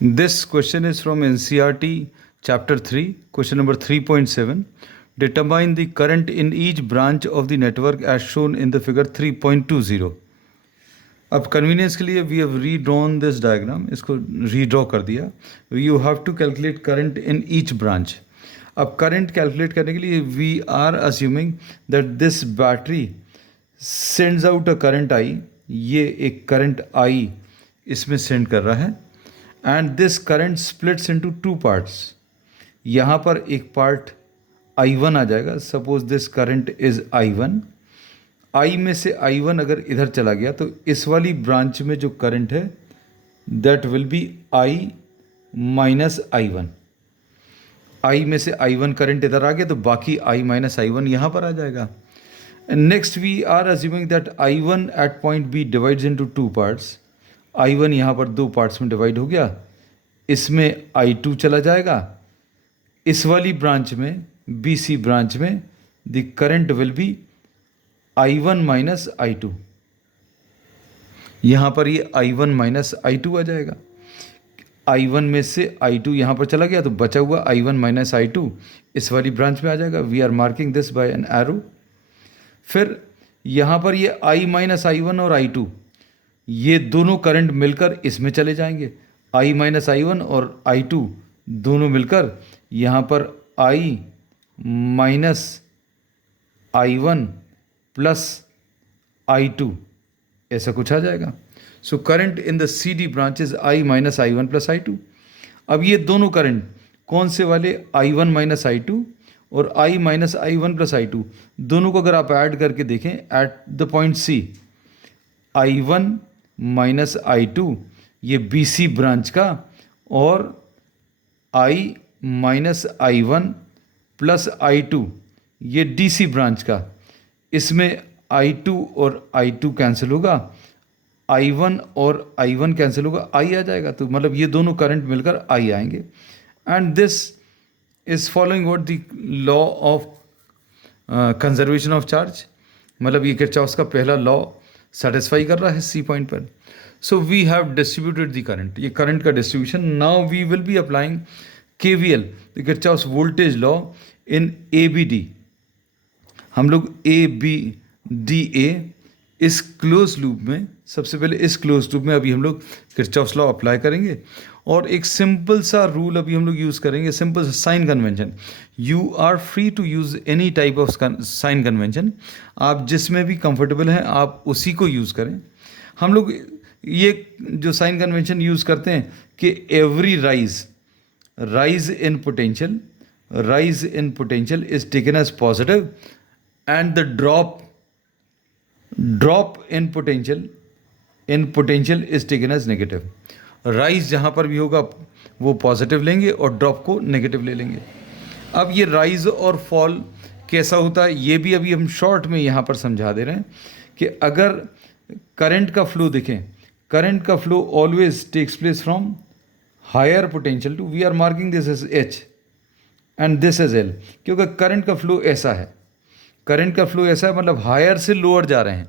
This question is from NCERT chapter 3, question number 3.7. Determine the current in each branch of the network as shown in the figure 3.20. अब convenience के लिए we have redrawn this diagram, इसको redraw कर दिया. You have to calculate current in each branch. अब current calculate करने के लिए we are assuming that this battery sends out a current I. ये एक करंट आई इसमें सेंड कर रहा है and this current splits into two parts. यहाँ पर एक पार्ट I1 आ जाएगा. Suppose this current is I1. I में से I1 अगर इधर चला गया तो इस वाली ब्रांच में जो करंट है that will be I minus I1. I में से I1 करंट इधर आ गया तो बाकी I माइनस I1 यहाँ पर आ जाएगा. Next we are assuming that I1 at point B divides into two parts. I1 यहाँ पर दो पार्ट्स में डिवाइड हो गया. इसमें I2 चला जाएगा. इस वाली ब्रांच में BC ब्रांच में the current will be I1 minus I2. यहाँ पर ये I1 माइनस I2 आ जाएगा. I1 में से I2 यहाँ पर चला गया तो बचा हुआ I1 माइनस I2 इस वाली ब्रांच में आ जाएगा. We are marking this by an arrow. फिर यहाँ पर ये I माइनस I1 और I2 ये दोनों करंट मिलकर इसमें चले जाएंगे. I माइनस I1 और I2 दोनों मिलकर यहाँ पर I minus I1 plus I2 ऐसा कुछ आ जाएगा. So current in the CD branch is I minus I1 plus I2. अब ये दोनों करंट कौन से वाले I1 माइनस I2 और I minus I1 plus I2 दोनों को अगर आप ऐड करके देखें at the point C I1 minus I2 ये BC ब्रांच का और I minus I1 plus I2 ये DC ब्रांच का. इसमें I2 और I2 कैंसिल होगा. I1 और I1 कैंसिल होगा. I आ जाएगा. तो मतलब ये दोनों करंट मिलकर I आएंगे. And this is following what the law of conservation of charge. मतलब ये किरचॉफ्स का पहला लॉ सेटिस्फाई कर रहा है C पॉइंट पर. So we have distributed the current. ये करंट का distribution. Now we will be applying KVL the Kirchhoff's voltage law in ABD. हम लोग ABDA इस क्लोज लूप में सबसे पहले इस क्लोज लूप में अभी हम लोग किरचॉफ्स लॉ अप्लाई करेंगे और एक सिंपल सा रूल अभी हम लोग यूज़ करेंगे. सिंपल सा sign convention. You are free to use any type of sign convention. आप जिसमें भी कंफर्टेबल हैं आप उसी को यूज़ करें. हम लोग ये जो साइन कन्वेंशन यूज़ करते हैं कि every rise in potential is taken as positive and the drop in potential is taken as negative. Rise जहाँ पर भी होगा वो पॉजिटिव लेंगे और ड्रॉप को नेगेटिव ले लेंगे. अब ये राइज और फॉल कैसा होता है ये भी अभी हम शॉर्ट में यहाँ पर समझा दे रहे हैं कि अगर करंट का फ्लो देखें, करंट का flow always takes place from higher potential to, we are marking this as H and this as L. क्योंकि करंट का फ्लो ऐसा है, करंट का फ्लो ऐसा है मतलब हायर से लोअर जा रहे हैं.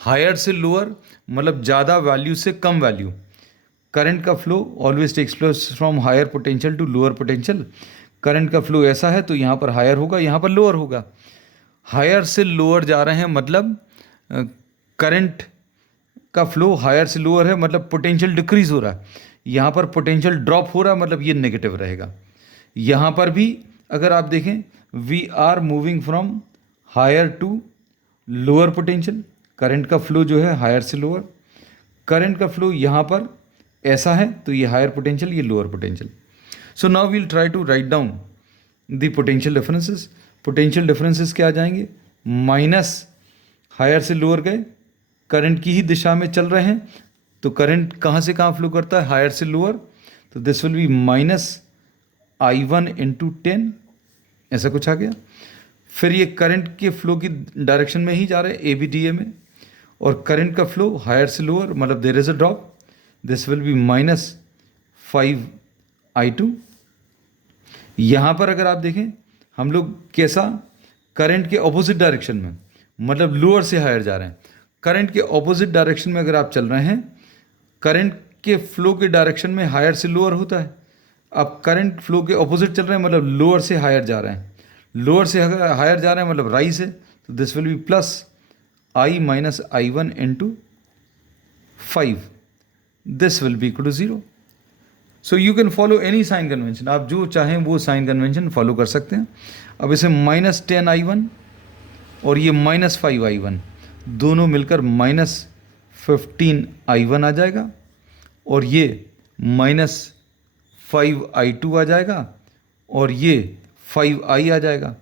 हायर से लोअर मतलब ज़्यादा वैल्यू से कम वैल्यू. करंट का flow always takes place from higher potential to lower potential. Current का फ्लो ऐसा है तो यहाँ पर हायर होगा, यहाँ पर लोअर होगा. हायर से लोअर जा रहे हैं मतलब करंट का फ्लो हायर से लोअर है मतलब पोटेंशियल डिक्रीज हो रहा है. यहाँ पर पोटेंशियल ड्रॉप हो रहा है मतलब ये नेगेटिव रहेगा. यहाँ पर भी अगर आप देखें we are moving from higher to lower potential. Current का फ्लो जो है हायर से लोअर. करंट का फ्लो यहाँ पर ऐसा है तो ये हायर पोटेंशियल, ये lower potential. So now we'll try to write down the potential differences. Potential differences क्या आ जाएंगे? माइनस हायर से लोअर गए, करंट की ही दिशा में चल रहे हैं तो करंट कहाँ से कहाँ फ्लो करता है? हायर से लोअर. तो this will be minus I1 into 10 ऐसा कुछ आ गया. फिर ये करंट के फ्लो की डायरेक्शन में ही जा रहे हैं ABDA में और करंट का फ्लो हायर से लोअर मतलब there is a drop. This will be minus 5I2. यहाँ पर अगर आप देखें हम लोग कैसा करंट के ऑपोजिट डायरेक्शन में मतलब लोअर से हायर जा रहे हैं. करंट के ऑपोजिट डायरेक्शन में अगर आप चल रहे हैं करंट के फ्लो के डायरेक्शन में हायर से लोअर होता है। अब करंट फ्लो के ऑपोजिट चल रहे हैं, मतलब लोअर से हायर जा रहे हैं। लोअर से हायर जा रहे हैं मतलब राइज है, तो this will be plus I minus I1 into 5, this will be equal to 0। So you can follow any sign convention, आप जो चाहें वो साइन कन्वेंशन फॉलो कर सकते हैं। अब इसे माइनस 10I1 और ये माइनस 5I1 दोनों मिलकर माइनस 15I1 आ जाएगा, और ये माइनस 5I2 आ जाएगा, और ये 5I आ जाएगा।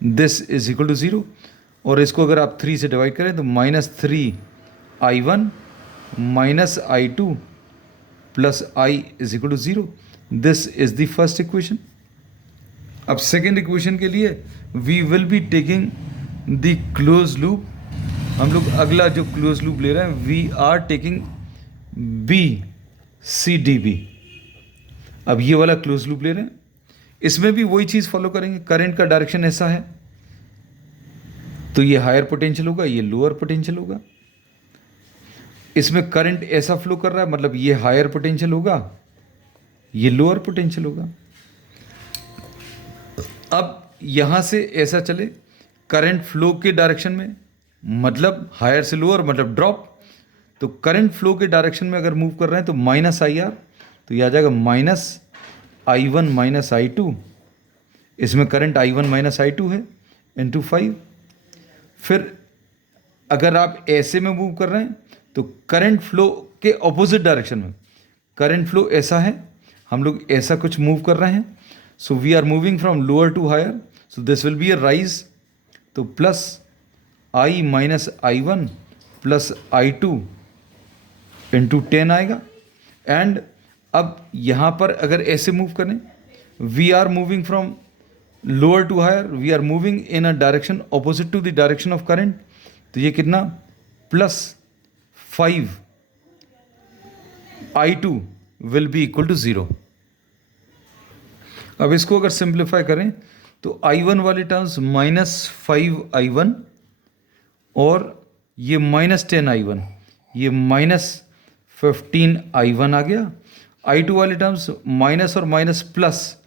This is equal to 0। और इसको अगर आप 3 से डिवाइड करें तो minus 3I1 minus I2 plus I is equal to 0। This is the first equation. अब सेकेंड इक्वेशन के लिए we will be taking the close loop. हम लोग अगला जो क्लोज लूप ले रहे हैं, वी आर टेकिंग BCDB। अब ये वाला क्लोज लूप ले रहे हैं, इसमें भी वही चीज़ फॉलो करेंगे। करंट का डायरेक्शन ऐसा है तो ये हायर पोटेंशियल होगा, ये लोअर पोटेंशियल होगा। इसमें करंट ऐसा फ्लो कर रहा है मतलब ये हायर पोटेंशियल होगा, ये लोअर पोटेंशियल होगा। अब यहां से ऐसा चले करंट फ्लो के डायरेक्शन में, मतलब हायर से लोअर मतलब ड्रॉप। तो करंट फ्लो के डायरेक्शन में अगर मूव कर रहे हैं तो माइनस IR, तो यह आ जाएगा माइनस I1 माइनस I2। इसमें करंट I1 माइनस I2 है इंटू 5। फिर अगर आप ऐसे में मूव कर रहे हैं तो करंट फ्लो के ऑपोजिट डायरेक्शन में, करंट फ्लो ऐसा है, हम लोग ऐसा कुछ मूव कर रहे हैं। So we are moving from lower to higher, so this will be a rise. तो plus I minus I1 plus I2 into 10 आएगा। एंड अब यहाँ पर अगर ऐसे मूव करें, we are moving from lower to higher, we are moving in a direction opposite to the direction of current. तो ये कितना, plus 5I2 will be equal to 0। अब इसको अगर सिंप्लीफाई करें तो I1 वाले टर्म्स माइनस 5I1 और ये माइनस 10I1, ये माइनस 15I1 आ गया। I2 वाले टर्म्स माइनस और माइनस प्लस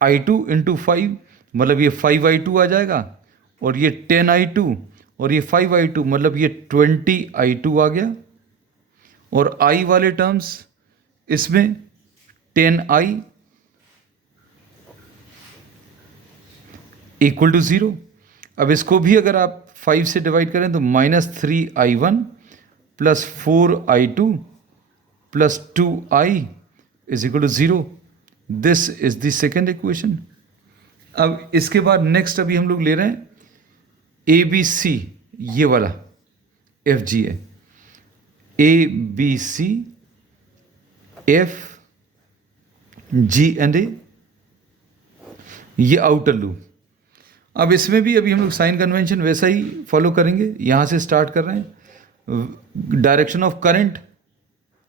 I2 इंटू 5, मतलब ये 5I2 आ जाएगा, और ये 10I2 और ये 5I2 मतलब ये 20I2 आ गया। और I वाले टर्म्स इसमें 10I इक्वल टू 0। अब इसको भी अगर आप 5 से डिवाइड करें तो minus 3I1 plus 4I2 plus 2I is equal to 0। This is the second equation. अब इसके बाद नेक्स्ट अभी हम लोग ले रहे हैं ABC, ये वाला FGA, ABC FG&A, ये आउटर लूप। अब इसमें भी अभी हम लोग साइन कन्वेंशन वैसा ही फॉलो करेंगे। यहाँ से स्टार्ट कर रहे हैं, डायरेक्शन ऑफ करंट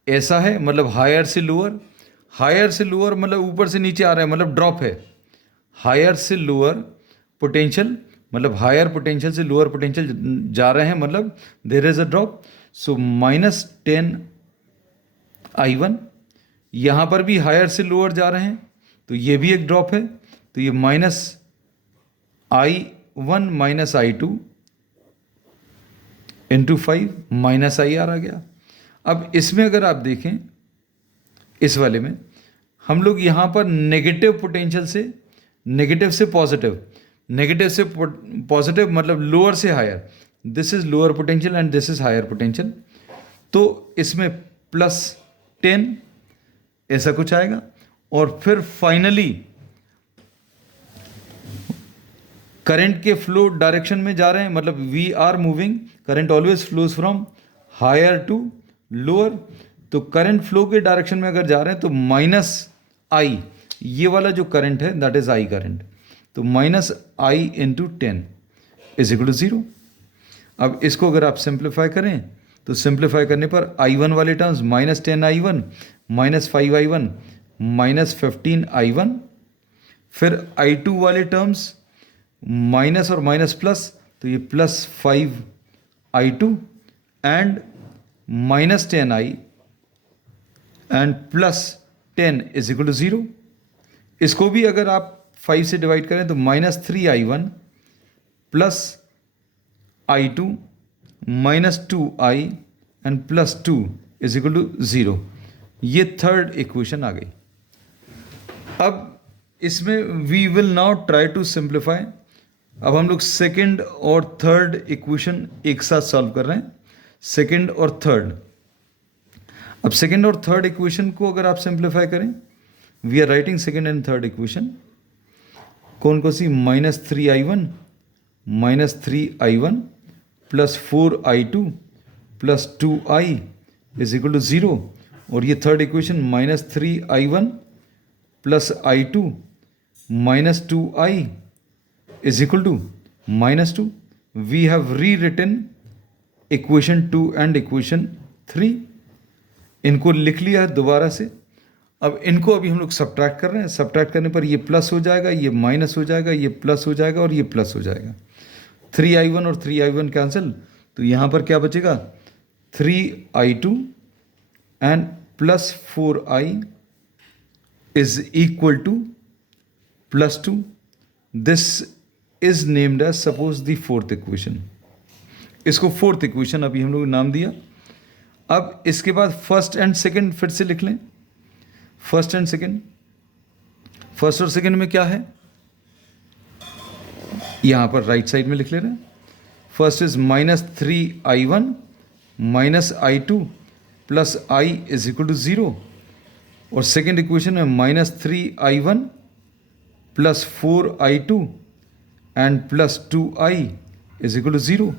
ऐसा है मतलब हायर से लोअर, हायर से लोअर मतलब ऊपर से नीचे आ रहा है मतलब ड्रॉप है। हायर से लोअर पोटेंशियल मतलब हायर पोटेंशियल से लोअर पोटेंशियल जा रहे हैं मतलब there is a drop. So minus 10I1, यहाँ पर भी हायर से लोअर जा रहे हैं तो ये भी एक ड्रॉप है। तो ये minus I1 minus I2 into 5 minus IR आ गया। अब इसमें अगर आप देखें, इस वाले में हम लोग यहाँ पर नेगेटिव पोटेंशियल से, नेगेटिव से पॉजिटिव, नेगेटिव से पॉजिटिव मतलब लोअर से higher, this is lower potential and this is higher potential. तो इसमें प्लस 10 ऐसा कुछ आएगा। और फिर फाइनली करंट के फ्लो डायरेक्शन में जा रहे हैं मतलब we are moving, current always flows from higher to lower. तो करंट फ्लो के डायरेक्शन में अगर जा रहे हैं तो माइनस I, ये वाला जो करंट है दैट इज I करंट, तो minus I into 10 is equal to 0। अब इसको अगर आप सिंप्लीफाई करें तो सिंप्लीफाई करने पर I1 वाले terms minus 10I1 minus 5I1 minus 15I1, फिर I2 वाले टर्म्स माइनस और माइनस प्लस, तो ये plus 5I2 and minus 10I and plus 10 is equal to 0। इसको भी अगर आप 5 से डिवाइड करें तो -3i1 plus i2 -2i and plus 2 is equal to 0। ये थर्ड इक्वेशन आ गई। अब इसमें we will now try to simplify. अब हम लोग सेकंड और थर्ड इक्वेशन एक साथ सॉल्व कर रहे हैं, सेकंड और थर्ड। अब सेकंड और थर्ड इक्वेशन को अगर आप सिंप्लीफाई करें, we are writing second and third equation. कौन कौन सी? -3i1 plus 4i2 plus 2i is equal to 0। और ये third equation -3i1 plus i2 minus 2i is equal to -2। We have rewritten equation 2 and equation 3। इनको लिख लिया है दोबारा से। अब इनको अभी हम लोग सब्ट्रैक्ट कर रहे हैं। सब्ट्रैक्ट करने पर ये प्लस हो जाएगा, ये माइनस हो जाएगा, ये प्लस हो जाएगा और ये प्लस हो जाएगा। 3i1 और 3i1 कैंसिल, तो यहाँ पर क्या बचेगा? 3i2 and plus 4i is equal to +2। This is named as suppose the fourth equation. इसको फोर्थ इक्वेशन अभी हम लोग नाम दिया। अब इसके बाद फर्स्ट एंड सेकंड फिर से लिख लें। फर्स्ट एंड सेकंड, फर्स्ट और सेकंड में क्या है? यहां पर राइट साइड में लिख ले रहे हैं। First is -3i1 minus i2 plus i is equal to 0। और सेकंड इक्वेशन में -3i1 plus 4i2 and plus 2i is equal to 0।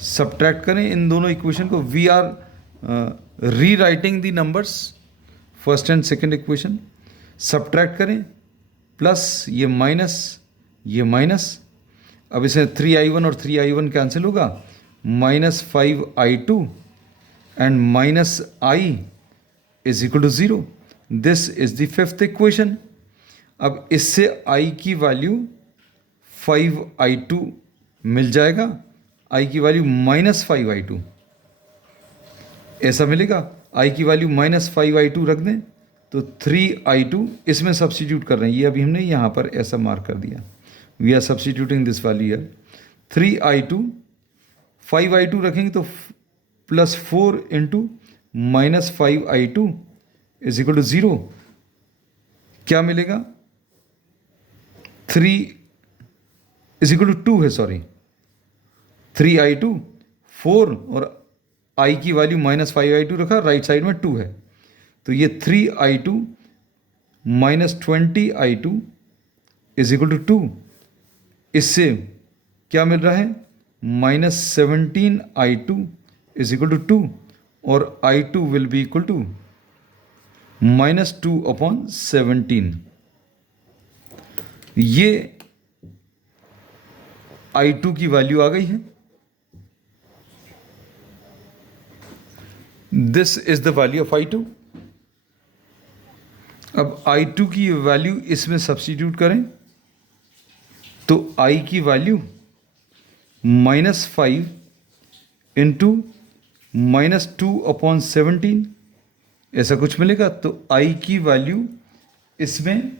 Subtract करें इन दोनों इक्वेशन को। We are rewriting the numbers, first and second equation. Subtract करें, plus ये minus. अब इसे 3i1 और 3i1 कैंसिल होगा, -5i2 and minus i is equal to 0। This is the fifth equation. अब इससे i की वैल्यू 5i2 मिल जाएगा। i की वैल्यू -5i2 ऐसा मिलेगा। i की वैल्यू -5i2 रख दें तो 3i2 इसमें सब्स्टिट्यूट कर रहे हैं। ये अभी हमने यहाँ पर ऐसा मार्क कर दिया। We are substituting this value here. 3i2 5i2 रखेंगे तो +4 into -5i2 is equal to 0। क्या मिलेगा? 3 इज इक्वल टू 2 है, सॉरी 3i2 4 और i की वैल्यू -5i2 रखा, राइट साइड में 2 है, तो ये 3i2 -20i2 is equal to 2। इससे क्या मिल रहा है? -17i2 इज इक्वल टू 2 और i2 will be equal to -2/17। ये i2 की वैल्यू आ गई है। This is the value of i2। अब i2 की वैल्यू इसमें सब्स्टिट्यूट करें तो i की वैल्यू -5 इंटू -2/17 ऐसा कुछ मिलेगा। तो i की वैल्यू इसमें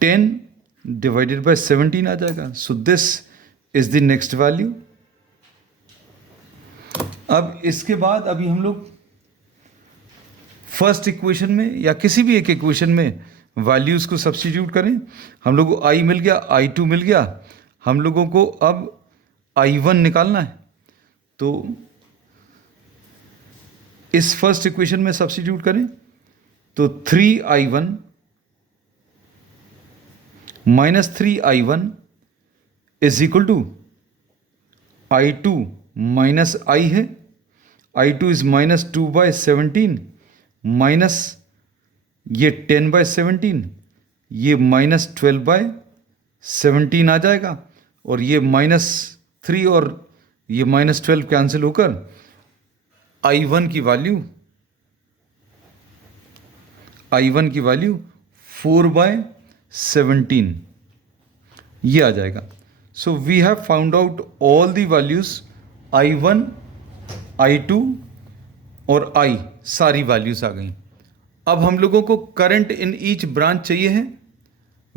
10 डिवाइडेड बाय 17 आ जाएगा। So this is the next value. अब इसके बाद अभी हम लोग फर्स्ट इक्वेशन में या किसी भी एक इक्वेशन में वैल्यूज़ को सब्स्टिट्यूट करें। हम लोगों को i मिल गया, i2 मिल गया। हम लोगों को अब i1 निकालना है, तो इस फर्स्ट इक्वेशन में सब्स्टिट्यूट करें तो 3i1 -3i1 is equal to i2 minus i है। i2 इज -2/17 माइनस ये 10/17, ये -12/17 आ जाएगा। और ये -3 और ये -12 कैंसिल होकर i1 की वैल्यू 4/17 ये आ जाएगा। So we have found out all the values i1 I2 और I सारी वैल्यूज आ गई। अब हम लोगों को करंट इन ईच ब्रांच चाहिए है।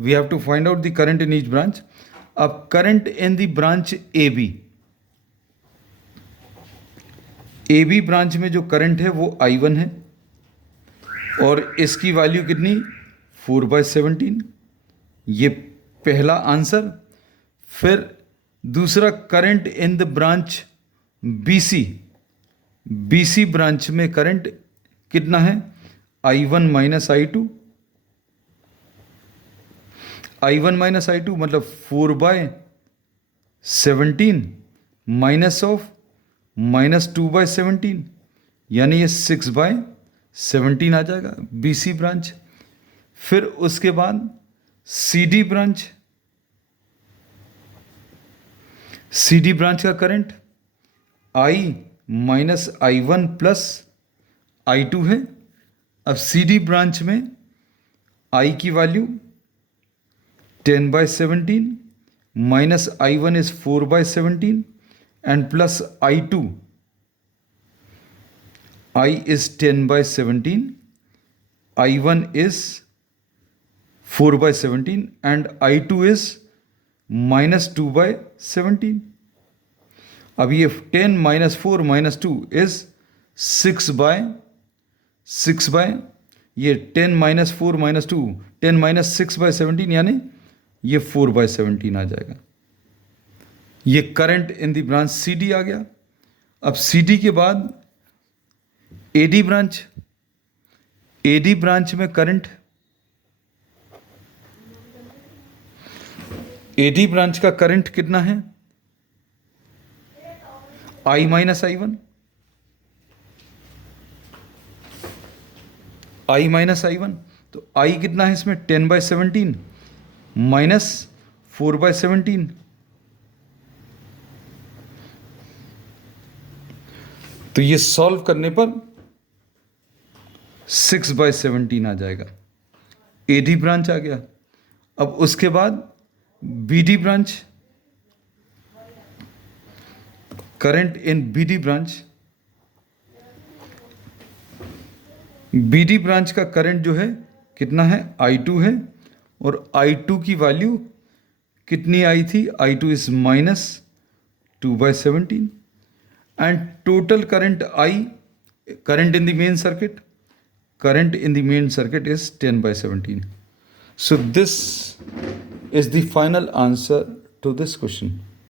We have to find out the current in each branch. अब current in the branch A B branch में जो करंट है वो I1 है और इसकी वैल्यू कितनी 4/17। ये पहला आंसर। फिर दूसरा current in the branch B C branch में करंट कितना है I1 माइनस I2 मतलब 4/17 माइनस ऑफ -2/17 यानी ये 6/17 आ जाएगा BC ब्रांच। फिर उसके बाद CD ब्रांच का current I minus I1 plus I2 है। अब CD ब्रांच में I की value 10/17 minus I1 is 4/17 and plus I2. I is 10/17, I1 is 4/17 and I2 is -2/17. अब ये 10 minus 4 minus 2 is 6/6 ये 10 minus 4 minus 2 10 minus 6/17 यानी ये 4/17 आ जाएगा। ये current in the branch CD आ गया। अब CD के बाद AD ब्रांच में करंट AD ब्रांच का करंट कितना है I माइनस I1 तो I कितना है इसमें 10/17 माइनस 4/17 तो ये सॉल्व करने पर 6/17 आ जाएगा। AD ब्रांच आ गया। अब उसके बाद BD branch current in BD branch का करंट जो है कितना है I2 है और I2 की वैल्यू कितनी आई थी I2 is -2/17 and total current current in the main circuit is 10/17. So this is the final answer to this question.